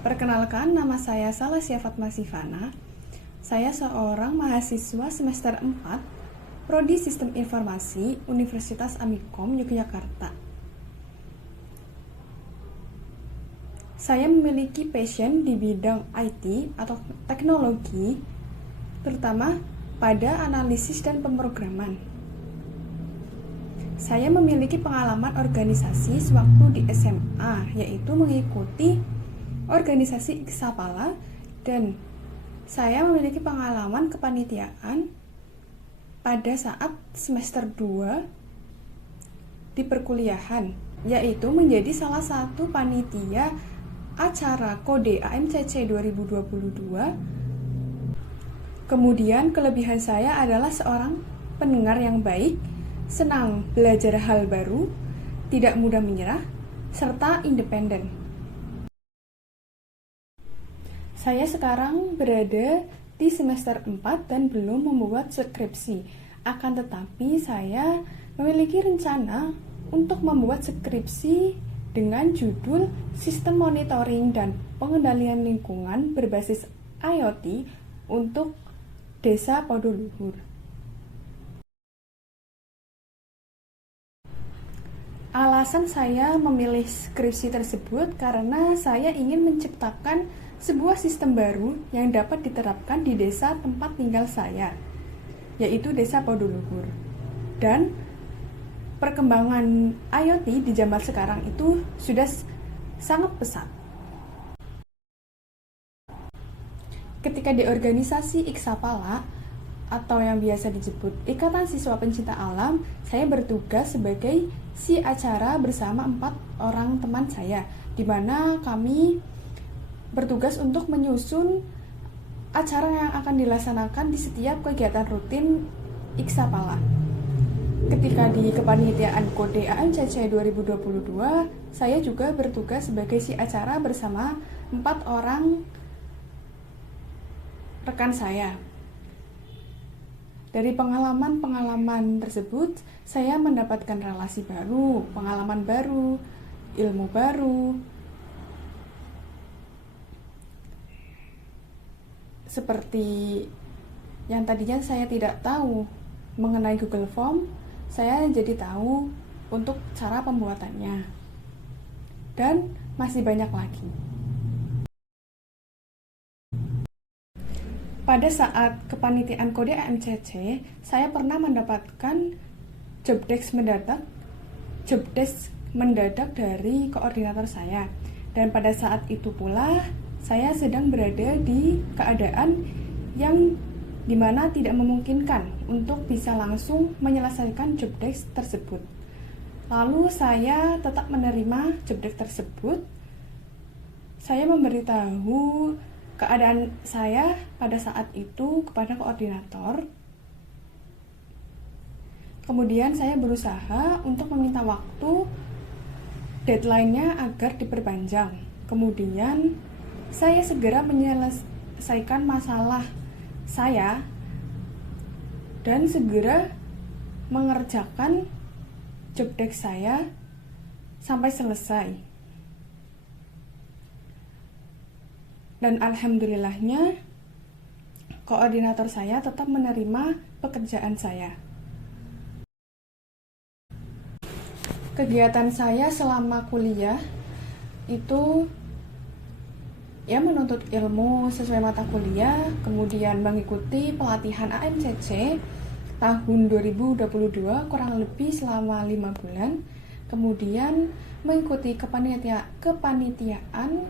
Perkenalkan, nama saya Salasia Fatma Sivana. Saya seorang mahasiswa semester 4, Prodi Sistem Informasi, Universitas Amikom, Yogyakarta. Saya memiliki passion di bidang IT atau teknologi, terutama pada analisis dan pemrograman. Saya memiliki pengalaman organisasi sewaktu di SMA, yaitu mengikuti organisasi Iksapala, dan saya memiliki pengalaman kepanitiaan pada saat semester 2 di perkuliahan, yaitu menjadi salah satu panitia acara Kode AMCC 2022. Kemudian kelebihan saya adalah seorang pendengar yang baik, senang belajar hal baru, tidak mudah menyerah, serta independen. Saya sekarang berada di semester 4 dan belum membuat skripsi. Akan tetapi saya memiliki rencana untuk membuat skripsi dengan judul Sistem Monitoring dan Pengendalian Lingkungan berbasis IoT untuk Desa Podoluhur. Alasan saya memilih skripsi tersebut karena saya ingin menciptakan sebuah sistem baru yang dapat diterapkan di desa tempat tinggal saya, yaitu Desa Podoluhur. Dan perkembangan IoT di zaman sekarang itu sudah sangat pesat. Ketika di organisasi Iksapala, atau yang biasa disebut Ikatan Siswa Pencinta Alam, saya bertugas sebagai si acara bersama 4 orang teman saya, di mana kami bertugas untuk menyusun acara yang akan dilaksanakan di setiap kegiatan rutin Iksapala. Ketika di kepanitiaan Kode AMCC 2022, saya juga bertugas sebagai si acara bersama 4 orang rekan saya. Dari pengalaman-pengalaman tersebut, saya mendapatkan relasi baru, pengalaman baru, ilmu baru. Seperti yang tadinya saya tidak tahu mengenai Google Form, saya jadi tahu untuk cara pembuatannya. Dan masih banyak lagi. Pada saat kepanitiaan Kode AMCC, saya pernah mendapatkan job desk mendadak dari koordinator saya. Dan pada saat itu pula, saya sedang berada di keadaan yang dimana tidak memungkinkan untuk bisa langsung menyelesaikan job desk tersebut. Lalu saya tetap menerima job desk tersebut. Saya memberitahu keadaan saya pada saat itu kepada koordinator. Kemudian saya berusaha untuk meminta waktu deadline-nya agar diperpanjang. Kemudian saya segera menyelesaikan masalah saya dan segera mengerjakan job desk saya sampai selesai. Dan alhamdulillahnya koordinator saya tetap menerima pekerjaan saya. Kegiatan saya selama kuliah itu menuntut ilmu sesuai mata kuliah, kemudian mengikuti pelatihan AMCC tahun 2022 kurang lebih selama 5 bulan, kemudian mengikuti kepanitiaan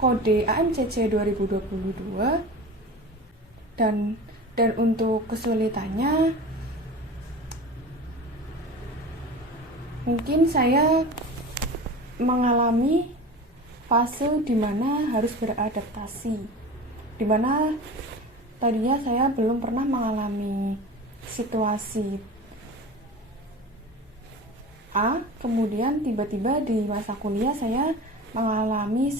Kode AMCC 2022, dan untuk kesulitannya mungkin saya mengalami fase di mana harus beradaptasi, di mana tadinya saya belum pernah mengalami situasi A, kemudian tiba-tiba di masa kuliah saya mengalami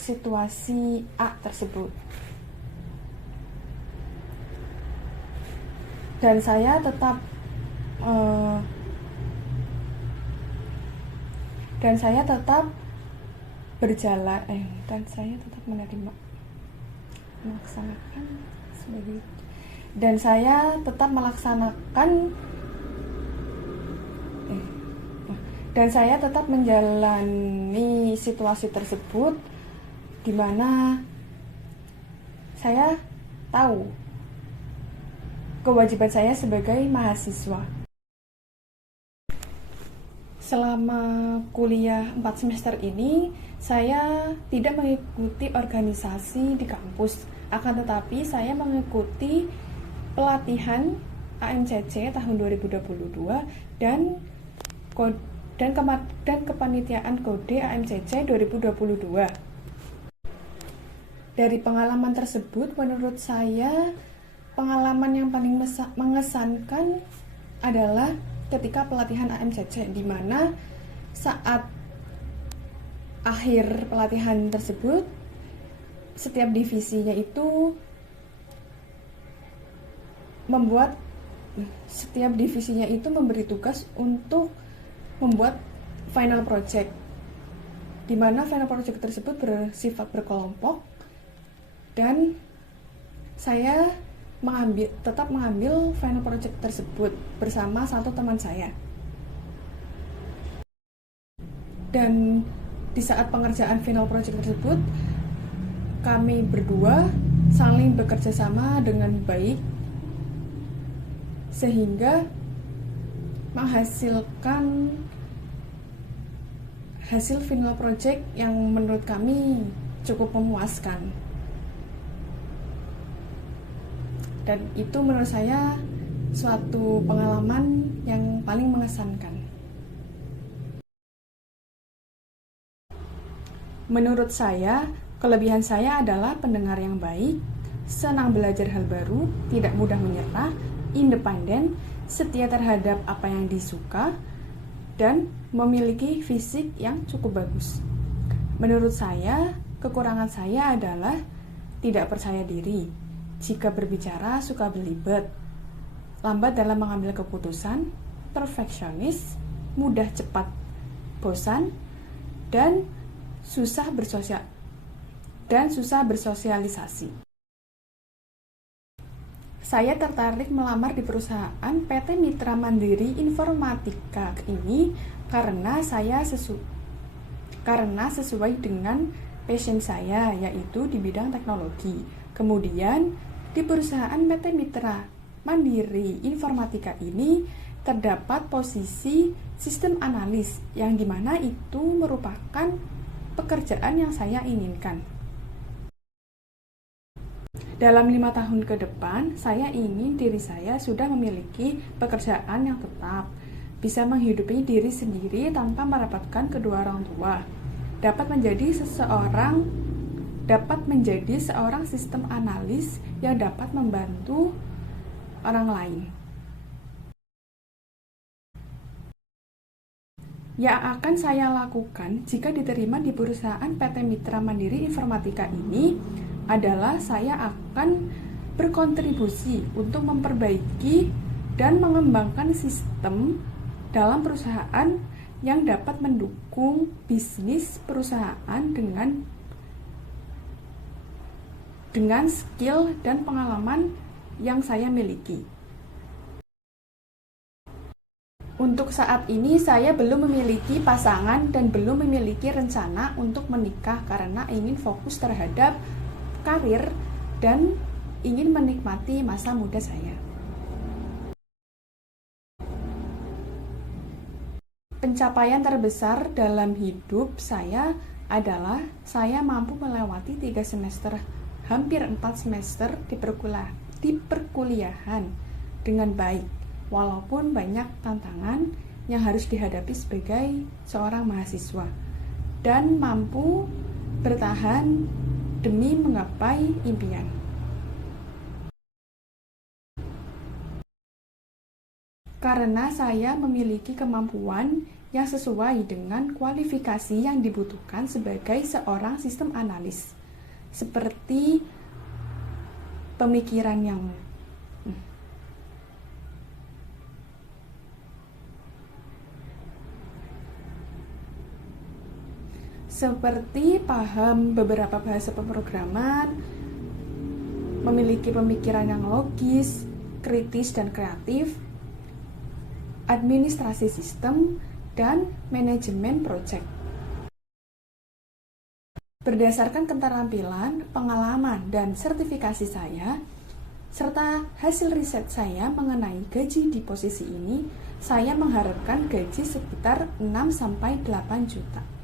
situasi A tersebut. Dan saya tetap berjalan dan saya tetap menerima melaksanakan sebagai dan saya tetap melaksanakan dan saya tetap menjalani situasi tersebut di mana saya tahu kewajiban saya sebagai mahasiswa. Selama kuliah 4 semester ini, saya tidak mengikuti organisasi di kampus. Akan tetapi, saya mengikuti pelatihan AMCC tahun 2022 dan kepanitiaan kode AMCC 2022. Dari pengalaman tersebut, menurut saya, pengalaman yang paling mengesankan adalah ketika pelatihan AMCC, di mana saat akhir pelatihan tersebut setiap divisinya itu memberi tugas untuk membuat final project, di mana final project tersebut bersifat berkelompok dan saya tetap mengambil final project tersebut bersama satu teman saya. Dan di saat pengerjaan final project tersebut, kami berdua saling bekerja sama dengan baik sehingga menghasilkan hasil final project yang menurut kami cukup memuaskan. Dan itu menurut saya suatu pengalaman yang paling mengesankan. Menurut saya, kelebihan saya adalah pendengar yang baik, senang belajar hal baru, tidak mudah menyerah, independen, setia terhadap apa yang disuka, dan memiliki fisik yang cukup bagus. Menurut saya, kekurangan saya adalah tidak percaya diri. Jika berbicara suka belibet, lambat dalam mengambil keputusan, perfeksionis, mudah cepat bosan, dan susah bersosialisasi. Saya tertarik melamar di perusahaan PT Mitra Mandiri Informatika ini karena sesuai dengan passion saya, yaitu di bidang teknologi. Kemudian, di perusahaan PT Mitra Mandiri Informatika ini terdapat posisi sistem analis, yang dimana itu merupakan pekerjaan yang saya inginkan. Dalam 5 tahun ke depan, saya ingin diri saya sudah memiliki pekerjaan yang tetap, bisa menghidupi diri sendiri tanpa merepotkan kedua orang tua, dapat menjadi seorang sistem analis yang dapat membantu orang lain. Yang akan saya lakukan jika diterima di perusahaan PT Mitra Mandiri Informatika ini adalah saya akan berkontribusi untuk memperbaiki dan mengembangkan sistem dalam perusahaan yang dapat mendukung bisnis perusahaan dengan skill dan pengalaman yang saya miliki. Untuk saat ini saya belum memiliki pasangan dan belum memiliki rencana untuk menikah karena ingin fokus terhadap karir dan ingin menikmati masa muda saya. Pencapaian terbesar dalam hidup saya adalah saya mampu melewati 3 semester, hampir 4 semester di perkuliahan dengan baik, walaupun banyak tantangan yang harus dihadapi sebagai seorang mahasiswa, dan mampu bertahan demi menggapai impian. Karena saya memiliki kemampuan yang sesuai dengan kualifikasi yang dibutuhkan sebagai seorang sistem analis, seperti pemikiran yang seperti paham beberapa bahasa pemrograman, memiliki pemikiran yang logis, kritis dan kreatif, administrasi sistem, dan manajemen proyek. Berdasarkan keterampilan, pengalaman, dan sertifikasi saya, serta hasil riset saya mengenai gaji di posisi ini, saya mengharapkan gaji sekitar 6-8 juta.